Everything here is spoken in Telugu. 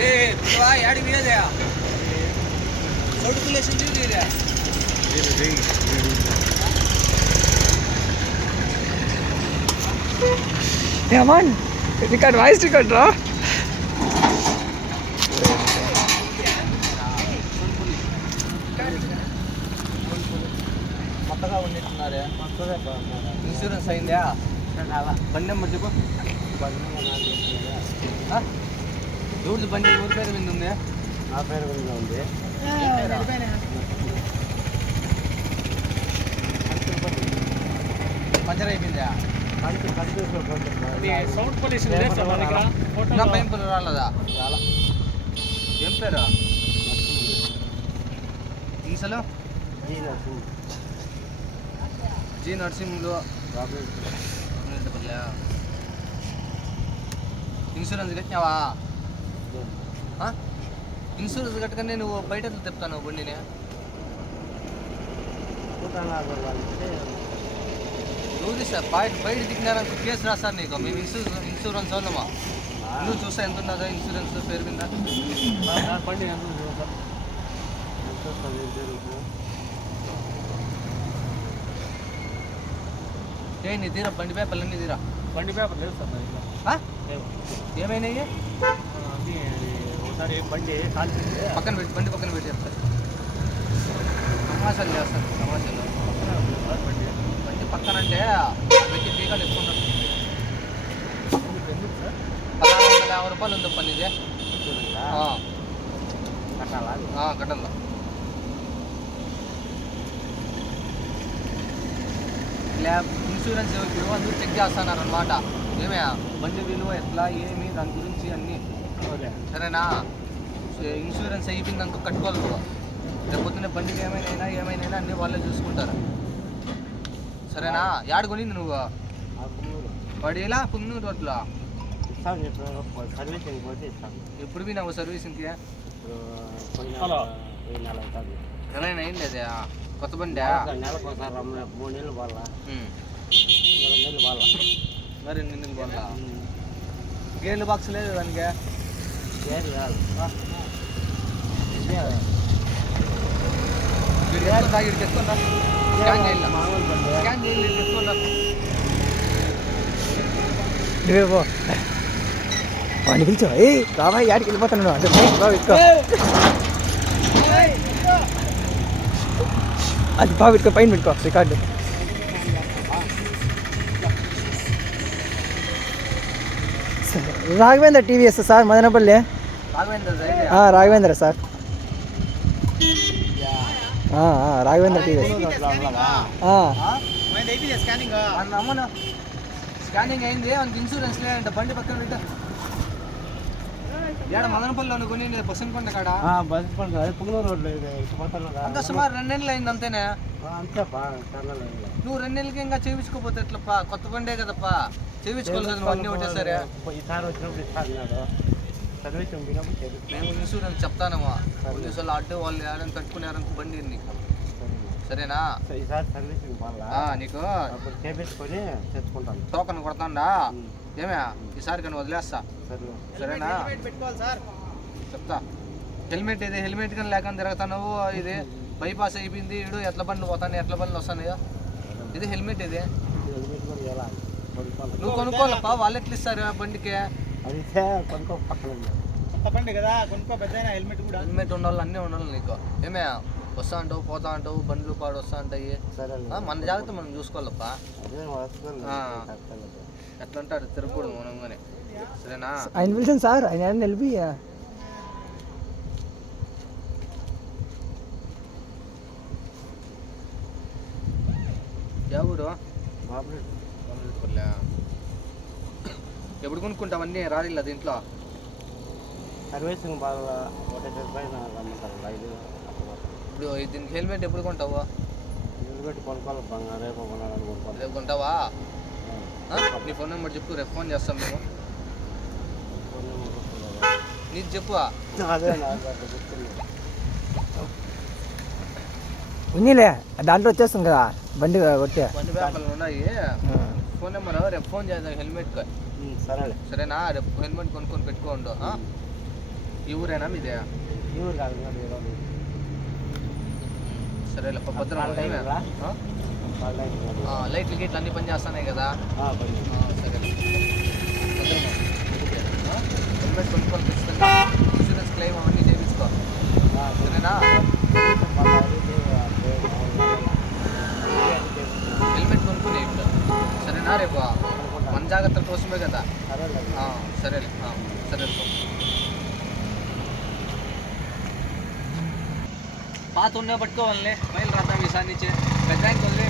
याडी मिळत या सर्टिफिकेशन दिली रे Yaman, record voice record రా. కొత్తగా ఉన్నట్టున్నారే ఇన్సూరెన్స్ అయిందా బండి నెంబర్ చెప్పు ఎవరిది బండి ఎవరి పేరు మీద ఉంది నా పేరు మీద ఉంది పంచర్ అయిపోయిందా సౌండ్ పొల్యూషన్ ఇంకా భయం పేరు రాలేదా ఏం పేరు ఈసలో జీ నర్సింగ్లో ఇన్సూరెన్స్ కట్టినావా ఇన్సూరెన్స్ కట్టగానే నువ్వు బయట తెప్తాను బండిని నువ్వు సార్ బయట దిగినారనుకో కేసు రాస్తారు నీకు మేము ఇన్సూరెన్స్ ఉన్నామా నువ్వు చూసా ఎంత ఉన్నదా ఇన్సూరెన్స్ పేరు మీద బండి ఏ నీ తీరా బండి పేపర్లు అన్నీ తీరా బండి పేపర్ లేదు సార్ ఏమైనాయి ఒకసారి బండి కాల్చింది పక్కన పెట్టి బండి పక్కన పెట్టి చెప్తారు తమాషాలు చేస్తారు తమాషాలు బండి పక్కన అంటే పెట్టి టీకాలు ఎక్కున్నారు ₹1650 ఉందా పని ఇదే కట్టాల ఇన్సూరెన్స్ విలువ అందరూ చెక్ చేస్తున్నారు అనమాట ఏమయ్యా బండి విలువ ఎట్లా ఏమి దాని గురించి అన్నీ సరేనా ఇన్సూరెన్స్ అయిపోయిందనుకో కట్టుకోవాలి నువ్వు రేపొద్దునే బండికి ఏమైనా అన్నీ వాళ్ళే చూసుకుంటారు సరేనా యాడ కొనింది నువ్వు వాడు ఎలా పుంగనూరు రోడ్లో సర్వీసింగ్ పోతే ఇస్తాను ఎప్పుడు పోయినావు సర్వీసింగ్కి ఎలా అయింది అదే కొత్త బండి నెలకు ఒకసారి 3 నెలలు వాళ్ళ 2 నెలలు వాళ్ళ మరి 2 నెలలు వాళ్ళ గేర్లు బాక్స్ లేదు దానికి గేర్ కాదు తెచ్చుకుంటా స్కాన్ చేయాలి స్కాన్ చేయాలి తెచ్చుకుంటా వాడిని పిలిచావు ఏ బాబాయ్ యాడికి వెళ్ళిపోతాను అంటే బాగా ఇట్టుకో అది బాగా పెట్టుకో పైన పెట్టుకో record Raghavendra TVS sir Madanapalle Raghavendra sir Raghavendra TVS scanning అయింది అంత ఇన్సూరెన్స్ లేదంట బండి పక్కన పెట్టా ఏడ మదనపల్లిలో కొని బస్సు కొండ కాడ పుంగనూరు రోడ్లో అంత సుమారు 2 నెలలు అయింది అంతేనే అంతే నువ్వు 2 నెలలకి ఇంకా చేయించుకోపోతే ఎట్లప్పా కొత్త బండే కదప్పా చేయించుకోవాలి కదా నువ్వు అన్నీ ఒకటేసరే ఈసారి వచ్చినప్పుడు ఇస్తాను సర్వీసింగ్ మేము ఇన్సూరెన్స్ చెప్తానమ్మా పోలీసులు అడ్డు వాళ్ళు ఏడని కట్టుకున్నారనుకో బండి నీకు సరేనా ఈసారి సర్వీసింగ్ నీకు చేపించుకొని తెచ్చుకుంటాను టోకన్ కొడతాండా ఏమే ఈసారి కానీ వదిలేస్తా సరేనా చెప్తా హెల్మెట్ ఇది హెల్మెట్ కానీ లేకుండా తిరుగుతావు ఇది బైపాస్ అయిపోయింది ఇడు ఎట్ల బండ్లు పోతాను ఎట్ల బండ్లు వస్తాను ఇది హెల్మెట్ ఇది నువ్వు కొనుక్కోవాలప్పా వాళ్ళు ఎట్లా ఇస్తారు బండికి బండి కదా కొనుక్కో పెద్ద హెల్మెట్ ఉండాలి అన్నీ ఉండాలి నీకు ఏమే వస్తా అంటావు పోతా అంటావు బండ్లు పాడు వస్తా ఉంటాయి మన జాగ్రత్త మనం చూసుకోవాలప్పా ఎట్లా అంటారు తిరగకూడదు మనంగానే సరేనా ఆయన పిలిచాను సార్ ఆయన వెళ్ళి ఎవరు ఎప్పుడు కొనుక్కుంటావన్నీ రాలిಲ್ಲ దీంట్లో సర్వీసింగ్ బాగా ఇప్పుడు దీనికి హెల్మెట్ ఎప్పుడు కొంటావు హెల్మెట్ కొనుక్కోవాలి రేపు కొంటావా నీ ఫోన్ నెంబర్ చెప్పు రేపు ఫోన్ చేస్తాం మేము నీకు చెప్పు ఉన్నీలే దాంట్లో వచ్చేస్తుంది కదా బండి కొట్టే బండి పేపర్లు ఉన్నాయి ఫోన్ నెంబర్ రేపు ఫోన్ చేద్దాం హెల్మెట్కి సరే సరేనా రేపు హెల్మెట్ కొనుక్కొని పెట్టుకోండు ఈ ఊరేనా మీదే? ఎవరు కాదు ఇంకా వేరే వాళ్ళు. సరేలే భద్రం. వాళ్ళ టైం రా. ఆ? వాళ్ళ టైం కాదు. లైట్లు గిట్లు అన్నీ పని చేస్తున్నాయి కదా? పని. సరే భద్రమా. హెల్మెట్ కొనుక్కోవాలి ఖచ్చితంగా. ఇన్సూరెన్స్ క్లెయిమ్ అవన్నీ చేయించుకో. సరేనా? హెల్మెట్ కొనుక్కునే ఇప్పుడు. సరేనా? రేపు మన జాగ్రత్తల కోసమే కదా. సరేలే సరే. పాత ఉన్న పట్టుకోవాలే మైలు రాద్దాం ఈసారి నుంచి పెద్ద వదిలే.